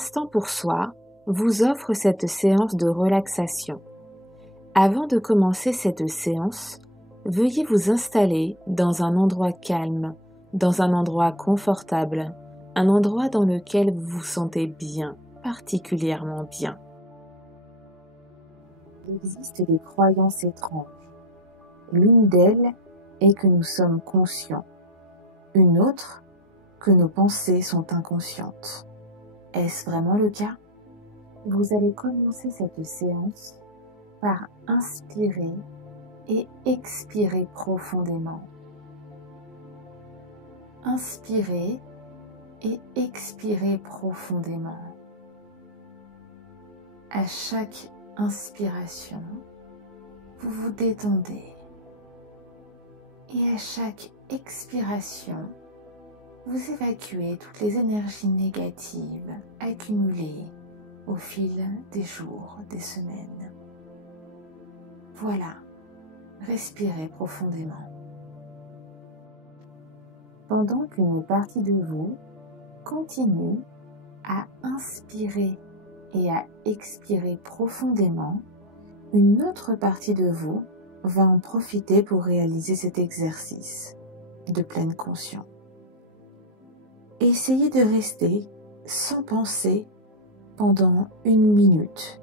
instant pour soi vous offre cette séance de relaxation. Avant de commencer cette séance, veuillez vous installer dans un endroit calme, dans un endroit confortable, un endroit dans lequel vous vous sentez bien, particulièrement bien. Il existe des croyances étranges. L'une d'elles est que nous sommes conscients. Une autre, que nos pensées sont inconscientes. Est-ce vraiment le cas? Vous allez commencer cette séance par inspirer et expirer profondément. Inspirez et expirez profondément. À chaque inspiration, vous vous détendez. Et à chaque expiration, vous évacuez toutes les énergies négatives accumulées au fil des jours, des semaines. Voilà, respirez profondément. Pendant qu'une partie de vous continue à inspirer et à expirer profondément, une autre partie de vous va en profiter pour réaliser cet exercice de pleine conscience. Essayez de rester sans penser pendant 1 minute.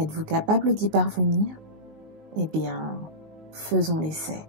Êtes-vous capable d'y parvenir? Eh bien, faisons l'essai.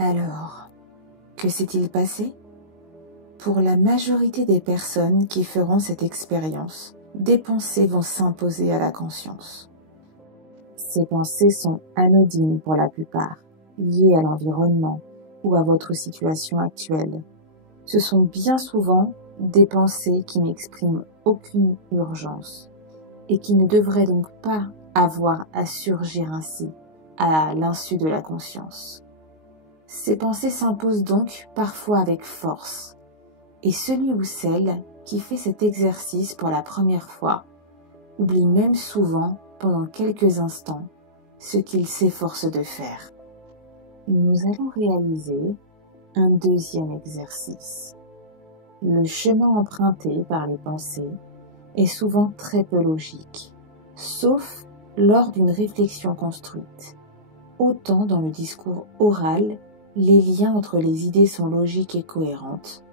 Alors, que s'est-il passé? Pour la majorité des personnes qui feront cette expérience, des pensées vont s'imposer à la conscience. Ces pensées sont anodines pour la plupart, liées à l'environnement ou à votre situation actuelle. Ce sont bien souvent des pensées qui n'expriment aucune urgence et qui ne devraient donc pas avoir à surgir ainsi à l'insu de la conscience. Ces pensées s'imposent donc parfois avec force, et celui ou celle qui fait cet exercice pour la première fois oublie même souvent pendant quelques instants ce qu'il s'efforce de faire. Nous allons réaliser un deuxième exercice. Le chemin emprunté par les pensées est souvent très peu logique, sauf lors d'une réflexion construite. Autant dans le discours oral, les liens entre les idées sont logiques et cohérentes.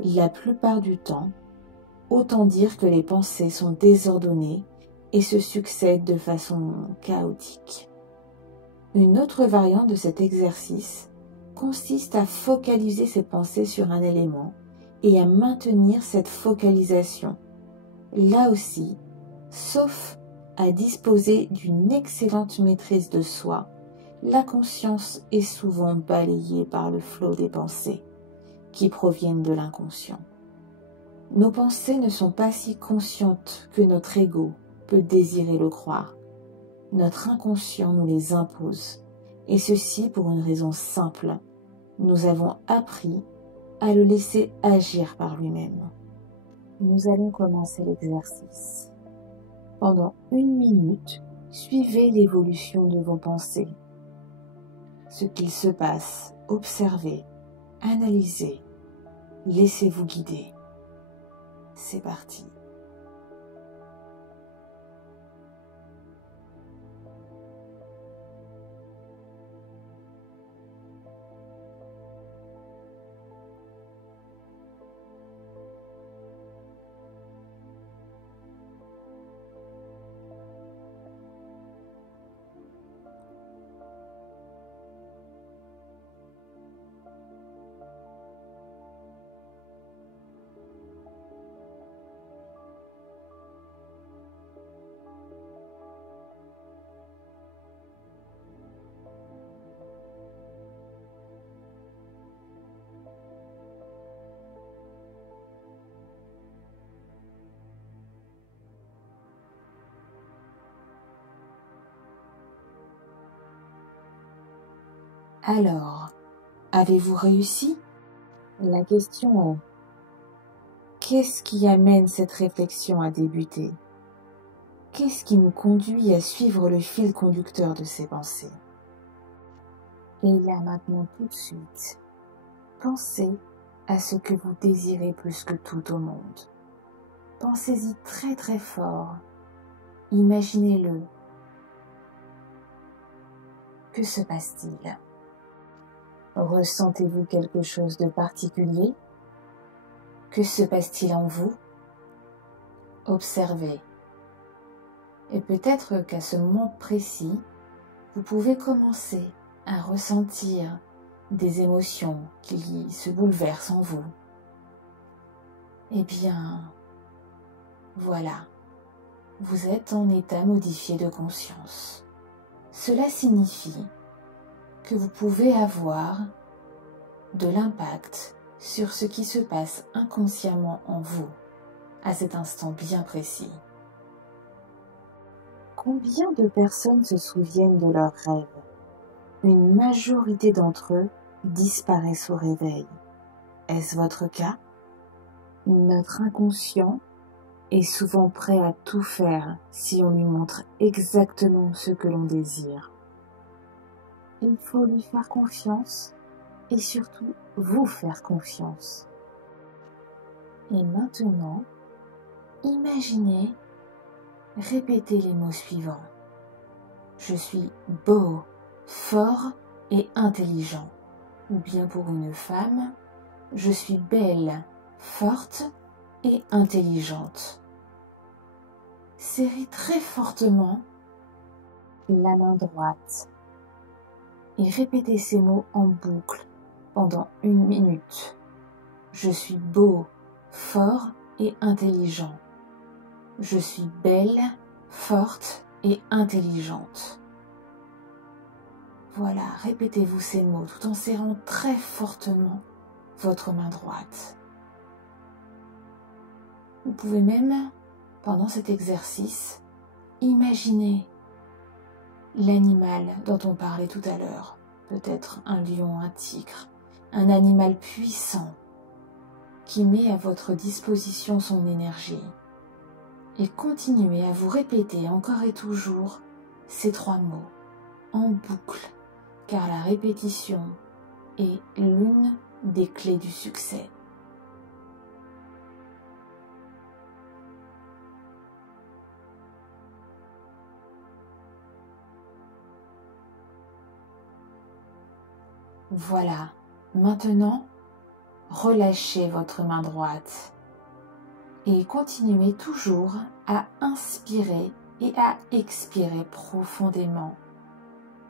La plupart du temps, autant dire que les pensées sont désordonnées et se succèdent de façon chaotique. Une autre variante de cet exercice consiste à focaliser ses pensées sur un élément et à maintenir cette focalisation. Là aussi, sauf à disposer d'une excellente maîtrise de soi, la conscience est souvent balayée par le flot des pensées qui proviennent de l'inconscient. Nos pensées ne sont pas si conscientes que notre ego peut désirer le croire. Notre inconscient nous les impose, et ceci pour une raison simple. Nous avons appris à le laisser agir par lui-même. Nous allons commencer l'exercice. Pendant 1 minute, suivez l'évolution de vos pensées. Ce qu'il se passe, observez, analysez, laissez-vous guider. C'est parti. Alors, avez-vous réussi? La question est, qu'est-ce qui amène cette réflexion à débuter? Qu'est-ce qui nous conduit à suivre le fil conducteur de ces pensées? Et là maintenant tout de suite, pensez à ce que vous désirez plus que tout au monde. Pensez-y très très fort, imaginez-le. Que se passe-t-il? Ressentez-vous quelque chose de particulier? Que se passe-t-il en vous? Observez. Et peut-être qu'à ce moment précis, vous pouvez commencer à ressentir des émotions qui se bouleversent en vous. Eh bien, voilà, vous êtes en état modifié de conscience. Cela signifie que vous pouvez avoir de l'impact sur ce qui se passe inconsciemment en vous à cet instant bien précis. Combien de personnes se souviennent de leurs rêves? Une majorité d'entre eux disparaissent au réveil. Est-ce votre cas? Notre inconscient est souvent prêt à tout faire si on lui montre exactement ce que l'on désire. Il faut lui faire confiance et surtout vous faire confiance. Et maintenant, imaginez, répétez les mots suivants. Je suis beau, fort et intelligent. Ou bien pour une femme, je suis belle, forte et intelligente. Serrez très fortement la main droite et répétez ces mots en boucle pendant 1 minute. Je suis beau, fort et intelligent. Je suis belle, forte et intelligente. Voilà, répétez-vous ces mots tout en serrant très fortement votre main droite. Vous pouvez même, pendant cet exercice, imaginer l'animal dont on parlait tout à l'heure. Peut-être un lion, un tigre, un animal puissant qui met à votre disposition son énergie. Et continuez à vous répéter encore et toujours ces 3 mots en boucle, car la répétition est l'une des clés du succès. Voilà, maintenant, relâchez votre main droite et continuez toujours à inspirer et à expirer profondément.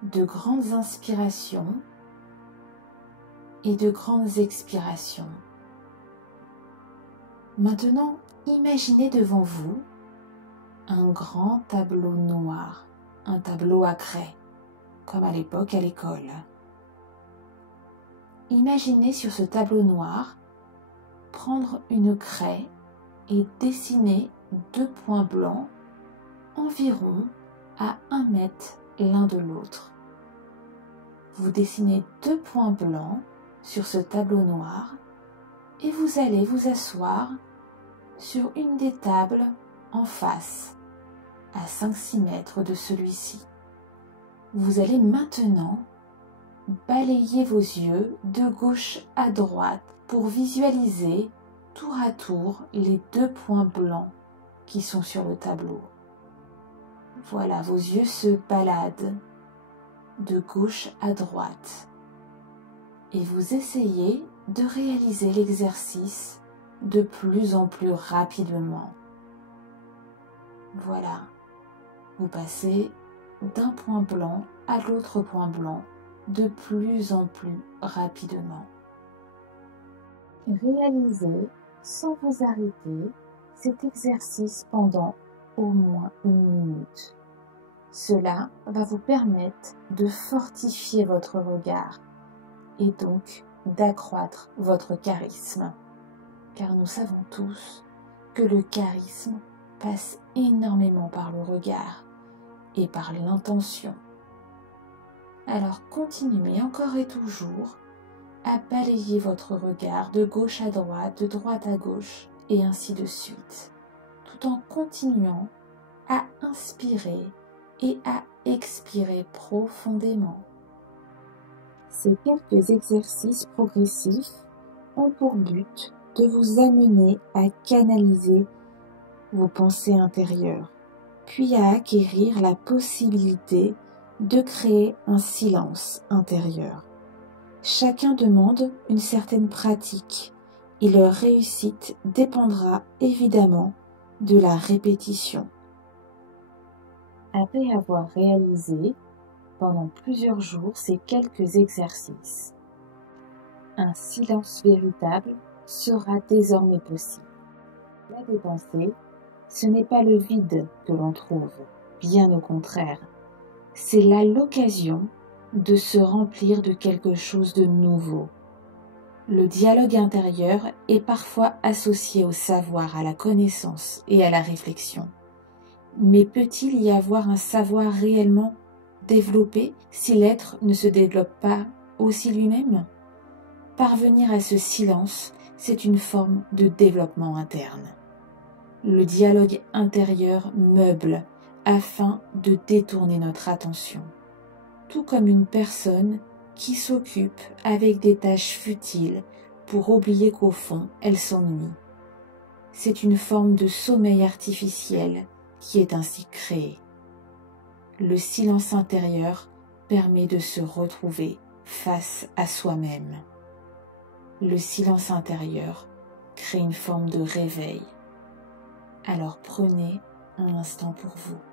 De grandes inspirations et de grandes expirations. Maintenant, imaginez devant vous un grand tableau noir, un tableau à craie, comme à l'époque à l'école. Imaginez sur ce tableau noir prendre une craie et dessiner 2 points blancs environ à 1 mètre l'un de l'autre. Vous dessinez 2 points blancs sur ce tableau noir et vous allez vous asseoir sur une des tables en face, à 5-6 mètres de celui-ci. Vous allez maintenant balayer vos yeux de gauche à droite pour visualiser tour à tour les 2 points blancs qui sont sur le tableau. Voilà, vos yeux se baladent de gauche à droite et vous essayez de réaliser l'exercice de plus en plus rapidement. Voilà, vous passez d'un point blanc à l'autre point blanc de plus en plus rapidement. Réalisez sans vous arrêter cet exercice pendant au moins 1 minute. Cela va vous permettre de fortifier votre regard et donc d'accroître votre charisme. Car nous savons tous que le charisme passe énormément par le regard et par l'intention. Alors continuez encore et toujours à balayer votre regard de gauche à droite, de droite à gauche, et ainsi de suite, tout en continuant à inspirer et à expirer profondément. Ces quelques exercices progressifs ont pour but de vous amener à canaliser vos pensées intérieures, puis à acquérir la possibilité de créer un silence intérieur. Chacun demande une certaine pratique et leur réussite dépendra évidemment de la répétition. Après avoir réalisé pendant plusieurs jours ces quelques exercices, un silence véritable sera désormais possible. La des pensées, ce n'est pas le vide que l'on trouve, bien au contraire. C'est là l'occasion de se remplir de quelque chose de nouveau. Le dialogue intérieur est parfois associé au savoir, à la connaissance et à la réflexion. Mais peut-il y avoir un savoir réellement développé si l'être ne se développe pas aussi lui-même? Parvenir à ce silence, c'est une forme de développement interne. Le dialogue intérieur meuble afin de détourner notre attention, tout comme une personne qui s'occupe avec des tâches futiles pour oublier qu'au fond, elle s'ennuie. C'est une forme de sommeil artificiel qui est ainsi créé. Le silence intérieur permet de se retrouver face à soi-même. Le silence intérieur crée une forme de réveil. Alors prenez un instant pour vous.